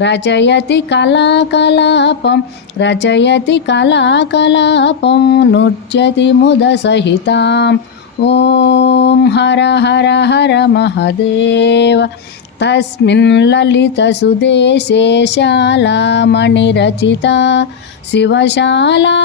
रचयति कलाकलापं रचयति कलाकलापं नृत्यति मुदसहिताम् ॐ हर हर हर महदेव तस्मिन् ललितसुदेशे शालामणिरचिता शिवशालामणिरचिता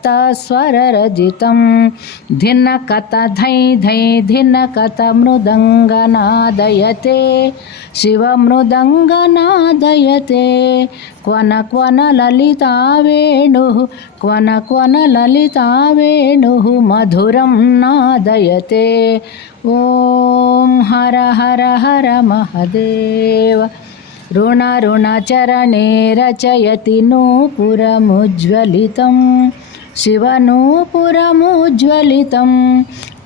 सप्तस्वररजितं धिनकत धै धै धिनकत मृदङ्गनादयते शिवमृदङ्गनादयते क्वन क्वन ललिता वेणुः क्वन क्वन ललिता वेणुः मधुरं नादयते ॐ हर हर हर महदेव ऋणऋणचरणे रचयति नूपुरमुज्ज्वलितं శివనూపురముజ్వలితం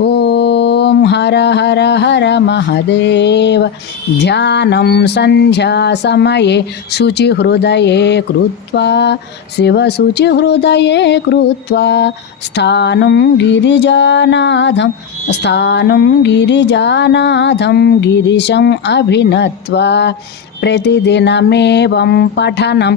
ॐ हर हर हर महदेव। ध्यानं सन्ध्यासमये शुचिहृदये कृत्वा शिवशुचिहृदये कृत्वा, स्थानं गिरिजानाथं स्थानं गिरिजानाथं गिरिशम् अभिनत्वा, प्रतिदिनमेवं पठनं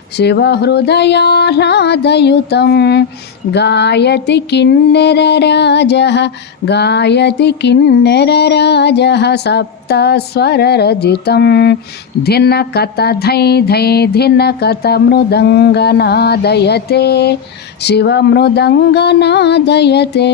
शिवहृदयाह्लादयुतं गायति किन्नरराजः गायति किन्नरराजः सप्तस्वररजितं। धिनकत धै धै धिनकत मृदङ्गनादयते शिवमृदङ्गनादयते।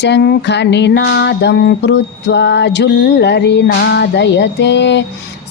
शङ्खनिनादं कृत्वा झुल्लरिनादयते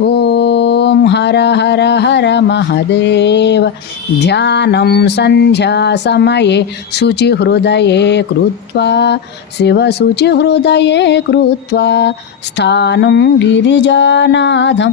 ॐ हर हर हर महदेव। ध्यानं सन्ध्यासमये शुचिहृदये कृत्वा शिवशुचिहृदये कृत्वा स्थानं गिरिजानाथं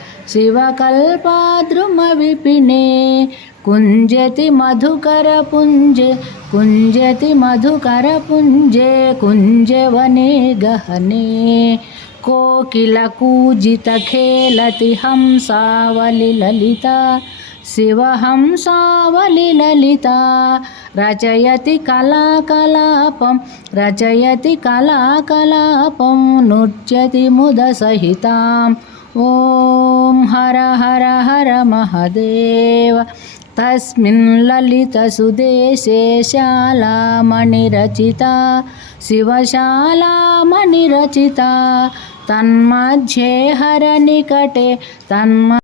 शिवकल्पाद्रुमविपिने कुञ्जति मधुकरपुञ्जे कुञ्जति मधुकरपुञ्जे कुञ्जवने गहने कोकिलकूजितखेलति हंसावलिललिता शिवहंसावलिललिता रचयति कलाकलापं रचयति कलाकलापं नृत्यति मुदसहिताम् ॐ हर हर हर महदेव तस्मिन् ललितसुदेशे शालामणिरचिता शिवशालामणिरचिता तन्मध्ये हरनिकटे तन्म